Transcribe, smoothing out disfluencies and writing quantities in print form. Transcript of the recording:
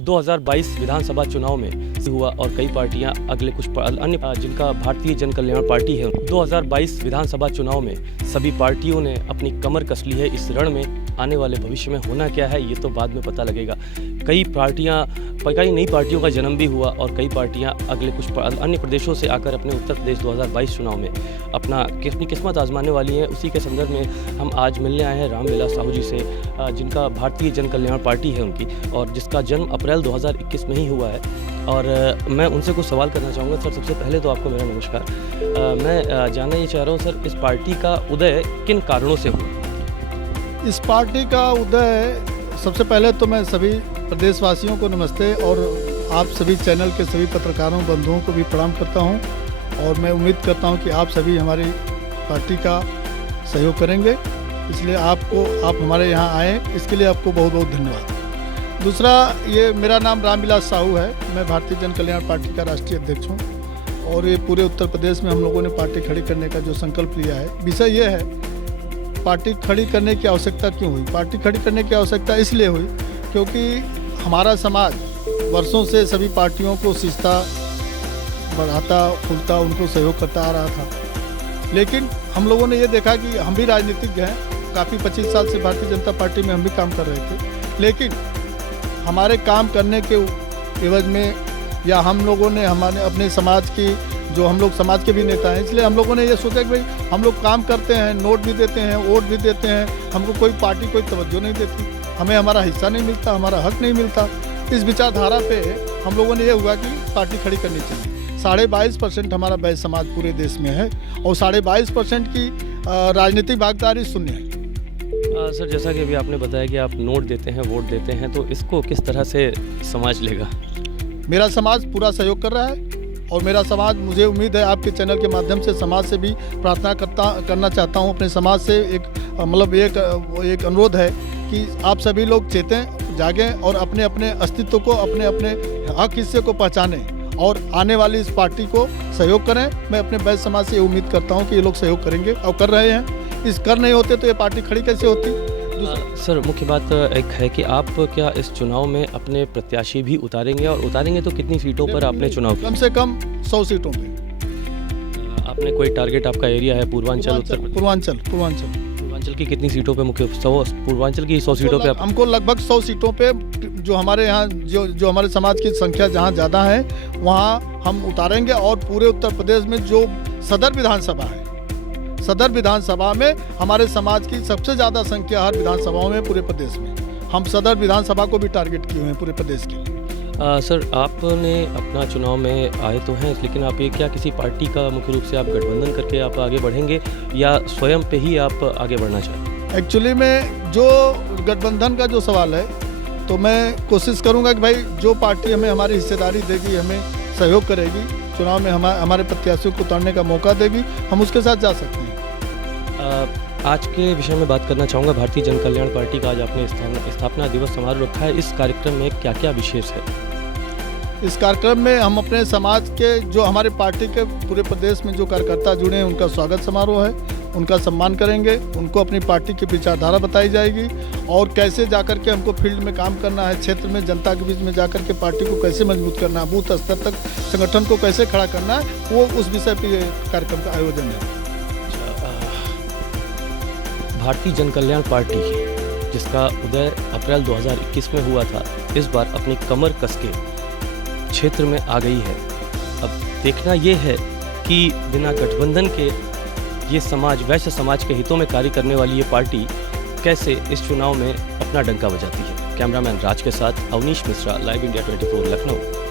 2022 विधानसभा चुनाव में हुआ और कई पार्टियां अगले कुछ अन्य जिनका भारतीय जन कल्याण पार्टी है 2022 विधानसभा चुनाव में सभी पार्टियों ने अपनी कमर कस ली है। इस रण में आने वाले भविष्य में होना क्या है ये तो बाद में पता लगेगा। कई नई पार्टियों का जन्म भी हुआ और कई पार्टियां अगले कुछ अन्य प्रदेशों से आकर अपने उत्तर प्रदेश 2022 चुनाव में अपनी किस्मत आजमाने वाली हैं। उसी के संदर्भ में हम आज मिलने आए हैं रामविलास साहू जी से, जिनका भारतीय जन कल्याण पार्टी है उनकी, और जिसका जन्म अप्रैल 2021 में ही हुआ है। और मैं उनसे कुछ सवाल करना चाहूँगा। सर, सबसे पहले तो आपको मेरा नमस्कार। मैं जानना ये चाह रहा हूँ सर, इस पार्टी का उदय किन कारणों से हुआ? इस पार्टी का उदय, सबसे पहले तो मैं सभी प्रदेशवासियों को नमस्ते और आप सभी चैनल के सभी पत्रकारों बंधुओं को भी प्रणाम करता हूं। और मैं उम्मीद करता हूं कि आप सभी हमारी पार्टी का सहयोग करेंगे, इसलिए आप हमारे यहां आए, इसके लिए आपको बहुत बहुत धन्यवाद। दूसरा, ये मेरा नाम रामविलास साहू है, मैं भारतीय जन कल्याण पार्टी का राष्ट्रीय अध्यक्ष हूँ। और ये पूरे उत्तर प्रदेश में हम लोगों ने पार्टी खड़ी करने का जो संकल्प लिया है, विषय ये है पार्टी खड़ी करने की आवश्यकता क्यों हुई। पार्टी खड़ी करने की आवश्यकता इसलिए हुई क्योंकि हमारा समाज वर्षों से सभी पार्टियों को सिंचता, बढ़ाता, फूलता, उनको सहयोग करता आ रहा था। लेकिन हम लोगों ने ये देखा कि हम भी राजनीतिज्ञ हैं, काफ़ी 25 साल से भारतीय जनता पार्टी में हम भी काम कर रहे थे, लेकिन हमारे काम करने के एवज में या हम लोगों ने हमारे अपने समाज की, जो हम लोग समाज के भी नेता हैं, इसलिए हम लोगों ने ये सोचा कि भाई हम लोग काम करते हैं, नोट भी देते हैं, वोट भी देते हैं, हमको कोई पार्टी कोई तवज्जो नहीं देती, हमें हमारा हिस्सा नहीं मिलता, हमारा हक नहीं मिलता। इस विचारधारा पे हम लोगों ने ये हुआ कि पार्टी खड़ी करनी चाहिए। 22.5% हमारा बैच समाज पूरे देश में है और 22.5% की राजनीतिक भागीदारी शून्य है। सर, जैसा कि अभी आपने बताया कि आप नोट देते हैं, वोट देते हैं, तो इसको किस तरह से समाज लेगा? मेरा समाज पूरा सहयोग कर रहा है और मेरा समाज, मुझे उम्मीद है आपके चैनल के माध्यम से समाज से भी प्रार्थना करना चाहता हूं, अपने समाज से एक अनुरोध है कि आप सभी लोग चेतें, जागें और अपने अपने अस्तित्व को, अपने अपने हक हिस्से को पहचानें और आने वाली इस पार्टी को सहयोग करें। मैं अपने बैच समाज से उम्मीद करता हूं कि ये लोग सहयोग करेंगे और कर रहे हैं। इस कर नहीं होते तो ये पार्टी खड़ी कैसे होती? सर, मुख्य बात एक है कि आप क्या इस चुनाव में अपने प्रत्याशी भी उतारेंगे, और उतारेंगे तो कितनी सीटों पर आपने चुनाव किया? कम से कम 100 सीटों पे। आपने कोई टारगेट, आपका एरिया है पूर्वांचल, उत्तर पूर्वांचल की कितनी सीटों पे? मुख्य पूर्वांचल की 100 सीटों पे हमको लगभग 100 सीटों पे, जो हमारे यहाँ जो हमारे समाज की संख्या जहाँ ज़्यादा है वहाँ हम उतारेंगे। और पूरे उत्तर प्रदेश में जो सदर विधानसभा है, सदर विधानसभा में हमारे समाज की सबसे ज़्यादा संख्या हर विधानसभाओं में पूरे प्रदेश में, हम सदर विधानसभा को भी टारगेट किए हुए हैं पूरे प्रदेश के लिए। सर, आपने अपना चुनाव में आए तो हैं, लेकिन आप ये क्या किसी पार्टी का मुख्य रूप से आप गठबंधन करके आप आगे बढ़ेंगे या स्वयं पे ही आप आगे बढ़ना चाहते? एक्चुअली में जो गठबंधन का जो सवाल है, तो मैं कोशिश करूँगा कि भाई जो पार्टी हमें हमारी हिस्सेदारी देगी, हमें सहयोग करेगी, चुनाव में हमारे प्रत्याशियों को उतारने का मौका देगी, हम उसके साथ जा सकते हैं। आज के विषय में बात करना चाहूँगा। भारतीय जन कल्याण पार्टी का आज आपने स्थापना दिवस समारोह रखा है। इस कार्यक्रम में क्या क्या विशेष है? इस कार्यक्रम में हम अपने समाज के, जो हमारे पार्टी के पूरे प्रदेश में जो कार्यकर्ता जुड़े हैं, उनका स्वागत समारोह है, उनका सम्मान करेंगे, उनको अपनी पार्टी की विचारधारा बताई जाएगी और कैसे जाकर के हमको फील्ड में काम करना है, क्षेत्र में जनता के बीच में जाकर के पार्टी को कैसे मजबूत करना है, बूथ स्तर तक संगठन को कैसे खड़ा करना है, वो उस विषय पर कार्यक्रम का आयोजन है। भारतीय जन कल्याण पार्टी, जिसका उदय अप्रैल 2021 में हुआ था, इस बार अपनी कमर कस के क्षेत्र में आ गई है। अब देखना ये है कि बिना गठबंधन के ये समाज, वैश्य समाज के हितों में कार्य करने वाली ये पार्टी कैसे इस चुनाव में अपना डंका बजाती है। कैमरामैन राज के साथ अवनीश मिश्रा, लाइव इंडिया 24 लखनऊ।